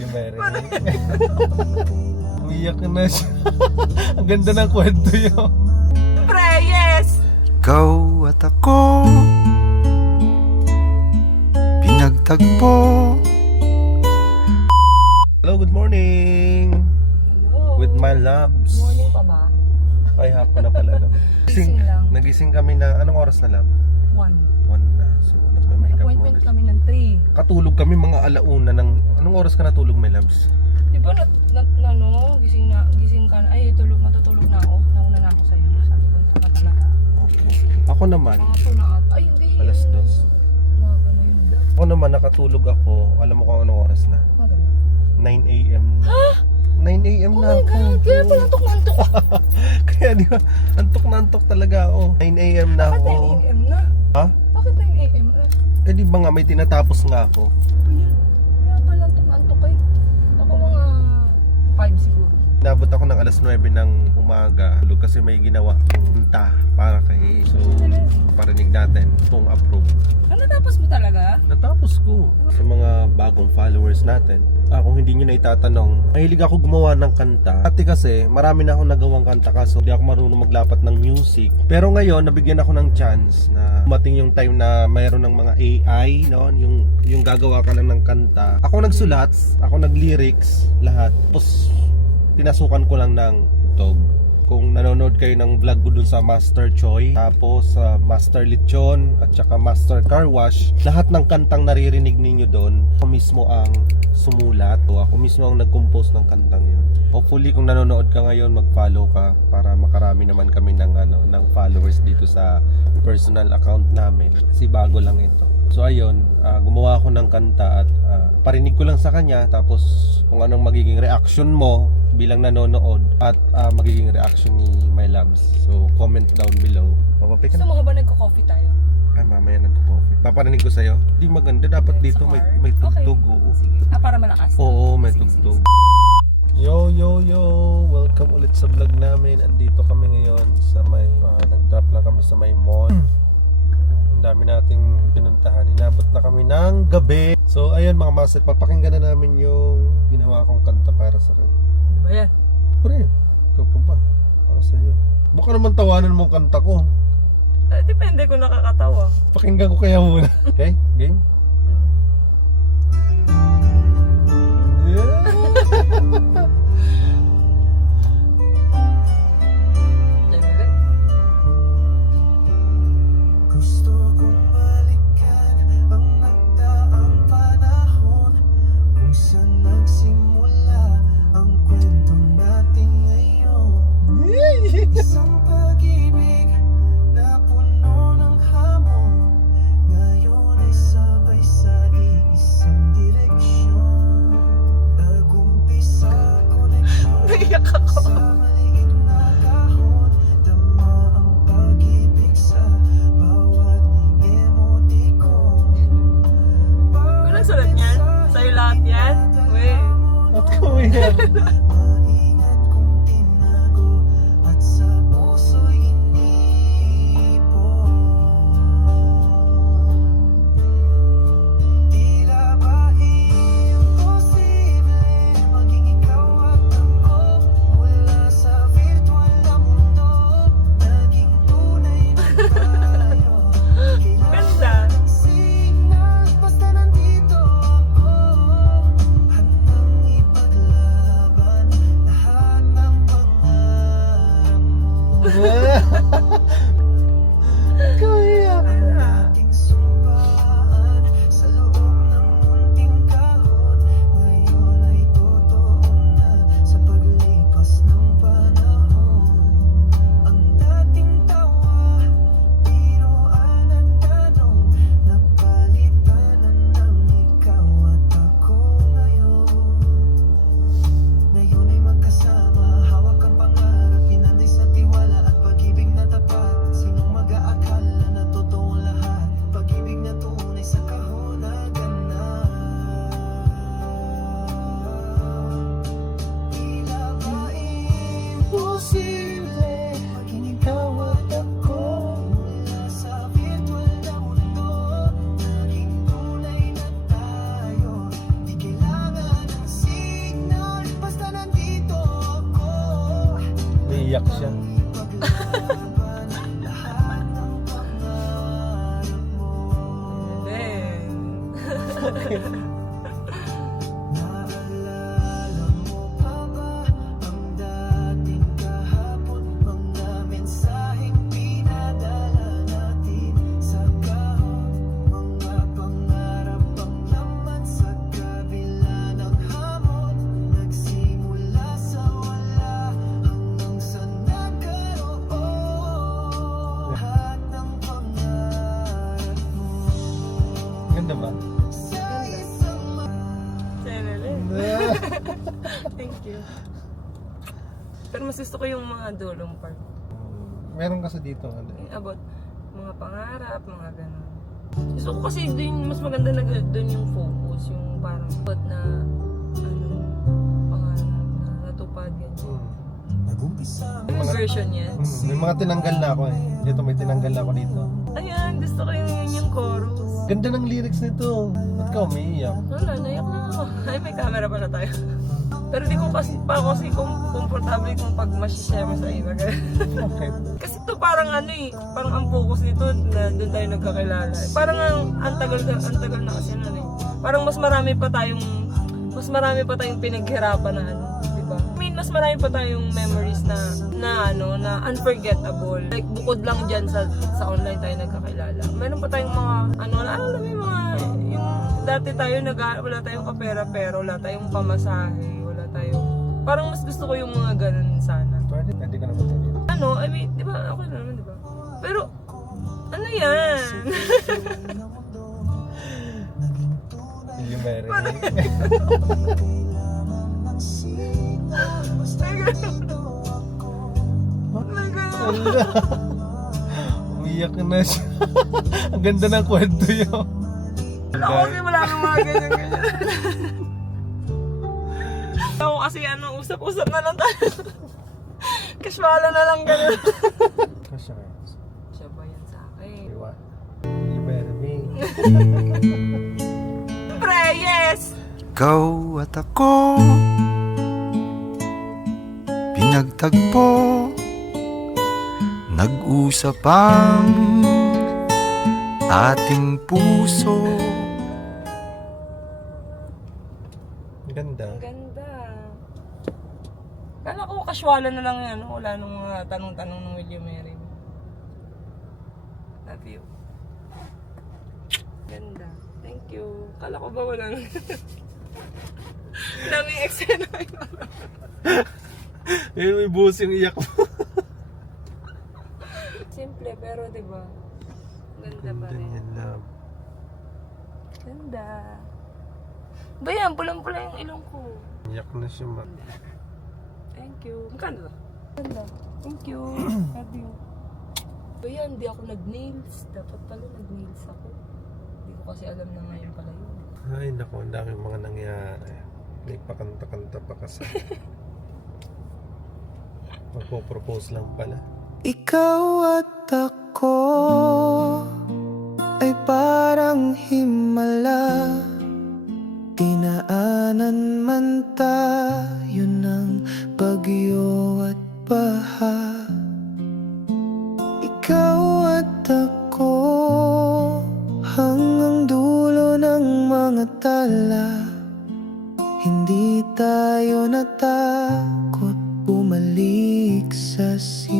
Bloody Mary. Umiyak na siya. Ang ganda ng kwento yun. Pre, yes! Ikaw at ako pinagtagpo. Hello, good morning. Hello. With my loves. Morning pa ba? Ay, hapon na pala, no? Gising lang. Nagising kami na, anong oras na, love? 1. 1 na. So, nagme-makeup Appointment muna. kami ng 3. Katulog kami mga alauna ng, anong oras ka natulog, my loves? Di ba gising ka na, ay matutulog na ako. Nauna na ako sa'yo. Sabi ko na talaga. Okay. Ako naman, Mga po na ata. Ay, hindi. alas 2. Mga na yun. Ako naman, nakatulog ako. Alam mo kung anong oras na? Mga 9 a.m. na. 9 a.m. Oh na my ako. God, kaya pala antok na antok. Kaya di ba, antok na antok talaga ako. 9 a.m. na Bakit ako. 9 a.m. na? Ha? Bakit 9 a.m. na? Eh di ba nga, may tinatapos nga ako. Kaya pala antok na antok eh. Ako mga 5 siguro. Inabot ako ng alas 9 ng umaga. Kasi may ginawa akong punta para kay. So, parinig natin kung approve. Ano natapos mo talaga? Natapos ko. Sa mga bagong followers natin. Kung hindi nyo na itatanong, mahilig ako gumawa ng kanta. Dati kasi, marami na akong nagawang kanta kaso hindi ako marunong maglapat ng music. Pero ngayon, nabigyan ako ng chance na dumating yung time na mayroon ng mga AI, no? Yung gagawa ka lang ng kanta. Ako nagsulat, ako nag-lyrics, lahat. Tapos, pinasukan ko lang ng tog. Kung nanonood kayo ng vlog ko dun sa Master Choi, tapos Master Lechon, at saka Master Car Wash, lahat ng kantang naririnig ninyo doon, ako mismo ang sumulat. O ako mismo ang nag-compose ng kantang yun. Hopefully kung nanonood ka ngayon, mag-follow ka para makarami naman kami ng followers dito sa personal account namin. Kasi bago lang ito. So ayun, gumawa ako ng kanta at parinig ko lang sa kanya, tapos kung anong magiging reaction mo bilang nanonood at magiging reaction ni my loves. So comment down below. Mapapay ka Gusto na. mo ka ba nagko-coffee tayo? Ay, mamaya nagko-coffee. Paparinig ko sa'yo. Di maganda, dapat Okay, dito sa may car? tugtog. Okay. Oo. Sige. Para malakas. Oo, may Sige, tugtog. sige. Yo, yo, yo! Welcome ulit sa vlog namin. Andito kami ngayon sa may, nag-drop lang kami sa may mall. Ang dami nating pinuntahan. Inabot na kami ng gabi. So, ayun mga master, papakinggan na namin yung ginawa kong kanta para sa kanya. Ano ba yan? Pre, ikaw pa ba? Para sa'yo. Baka naman tawanan mo ang kanta ko. Depende kung nakakatawa. Pakinggan ko kaya muna. Okay? Game? Yeah! Gusto kong balikan ang nagdaang panahon kung saan nagsimula ang kwento natin ngayon. Isang pag-ibig na puno ng hamon, ngayon ay sabay sa isang direksyon. Nag-umpisa koneksyon Naiyak ako. sa maliit na kahon, tama ang pag-ibig sa bawat emoticon. Walang sulat niyan? Sa'yo lahat yan? Uy. At kumihan. Maingat kong tinago at sa puso'y inipon. Tila ba imposible maging ikaw at ako, mula sa virtual na mundo, naging tunay na tayo. Ganda. Kailangan ng signal, basta nandito ako, handang ipaglaban Umiiyak siya. Then, Naalala mo pa ba ang dating kahapon? Mga mensaheng pinadala natin sa kahon, mga pangarap ang laman sa kabila ng hamon. Nagsimula sa wala hanggang sa nagkaroon. Lahat ng pangarap mo Ganda ba? sa isang thank you. Pero mas gusto ko yung mga dulong part. Meron kasi dito. Ano? Yung about mga pangarap, mga ganun. Gusto ko kasi dun, mas maganda na dun yung focus, yung parang about na pangarap na natupad ganyan. Yung version yan. May mga tinanggal na ako eh. Dito may tinanggal na ako dito. Ayan, gusto ko yung chorus. Ganda ng lyrics nito. Ba't ka umiiyak? Wala, naiyak na ako. Ay, may camera pala tayo. Pero di ko kasi komportable kung pag masishare mo sa iba. Bakit? Kasi to parang parang ang focus nito na doon tayo nagkakilala. Parang ang tagal na kasi nun eh. Parang mas marami pa tayong pinaghirapan na di ba? I mean, mas marami pa tayong memories na unforgettable. Like bukod lang diyan sa online tayo nagkakilala. Meron pa tayong mga alam mo yung mga yung dati tayo wala tayong kapera pero wala tayong pamasahe, wala tayong parang mas gusto ko yung mga ganun sana. Pwede ka naman dito. I mean, di ba? Okay na naman, di ba? Pero, ano yan? You marry me. Ala. Umiyak na siya. Ang ganda ng kwento yun. Ako kasi wala nang mga ganyan. Ako kasi usap-usap na lang tayo. Kaswala na lang ganun. Kasya ka. Siya ba yan sa akin? Diba? You marry me. Siyempre, yes! Ikaw at ako pinagtagpo, nag-usap ang ating puso. Ganda. Ang ganda. Kala ko kaswala na lang yan. Wala nung mga tanong-tanong ng Will You Marry Me. Love you. Ganda. Thank you. Kala ko ba walang... daming eksena yun. Eh, may buhos yung iyak mo. Simple pero diba? Ganda pa rin. Ganyan love. Ganda. Ba yan? Pulang-pula yung ilong ko. Iyak na siya ma. Thank you. Magkano ba? Ganda. Thank you. Love you. Ba yan? Di ako nag-nails. Dapat pala nag-nails ako. Hindi ko kasi alam na ngayon pala yun. Ay naku, ang dami mga nangyari. May pakanta-kanta pa kasi. Magpo-propose lang pala. Ikaw at ako ay parang himala, dinaanan man tayo ng bagyo at baha. Ikaw at ako hanggang dulo ng mga tala. Hindi tayo natakot bumalik sa simula.